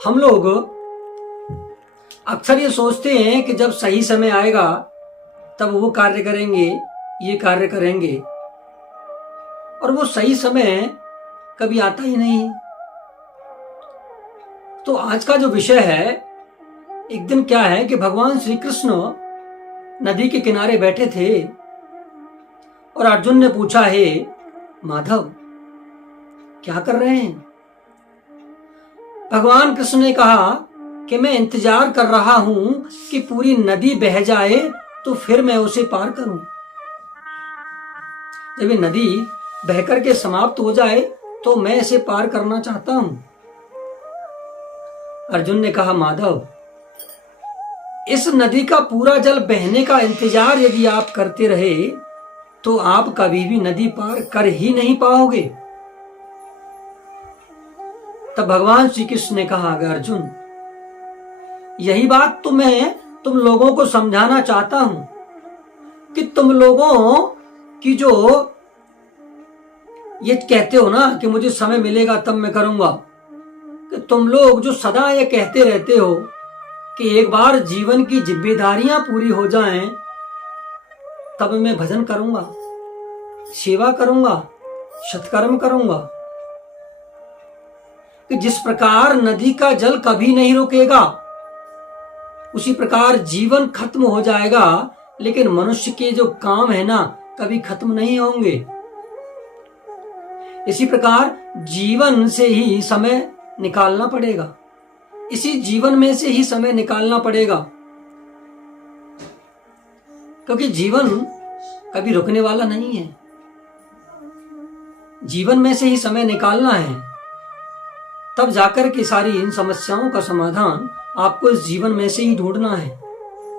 हम लोग अक्सर ये सोचते हैं कि जब सही समय आएगा तब वो कार्य करेंगे, ये कार्य करेंगे, और वो सही समय कभी आता ही नहीं। तो आज का जो विषय है, एक दिन क्या है कि भगवान श्री कृष्ण नदी के किनारे बैठे थे और अर्जुन ने पूछा, हे माधव क्या कर रहे हैं? भगवान कृष्ण ने कहा कि मैं इंतजार कर रहा हूं कि पूरी नदी बह जाए तो फिर मैं उसे पार करूं। जब ये नदी बहकर के समाप्त हो जाए तो मैं इसे पार करना चाहता हूं। अर्जुन ने कहा, माधव इस नदी का पूरा जल बहने का इंतजार यदि आप करते रहे तो आप कभी भी नदी पार कर ही नहीं पाओगे। तब भगवान श्री कृष्ण ने कहा, अर्जुन यही बात तो मैं तुम लोगों को समझाना चाहता हूं कि तुम लोगों की जो ये कहते हो ना कि मुझे समय मिलेगा तब मैं करूंगा, कि तुम लोग जो सदा ये कहते रहते हो कि एक बार जीवन की जिम्मेदारियां पूरी हो जाएं तब मैं भजन करूंगा, सेवा करूंगा, सत्कर्म करूंगा, कि जिस प्रकार नदी का जल कभी नहीं रुकेगा उसी प्रकार जीवन खत्म हो जाएगा, लेकिन मनुष्य के जो काम है ना कभी खत्म नहीं होंगे। इसी प्रकार जीवन से ही समय निकालना पड़ेगा, इसी जीवन में से ही समय निकालना पड़ेगा, क्योंकि जीवन कभी रुकने वाला नहीं है। जीवन में से ही समय निकालना है, तब जाकर के सारी इन समस्याओं का समाधान आपको इस जीवन में से ही ढूंढना है।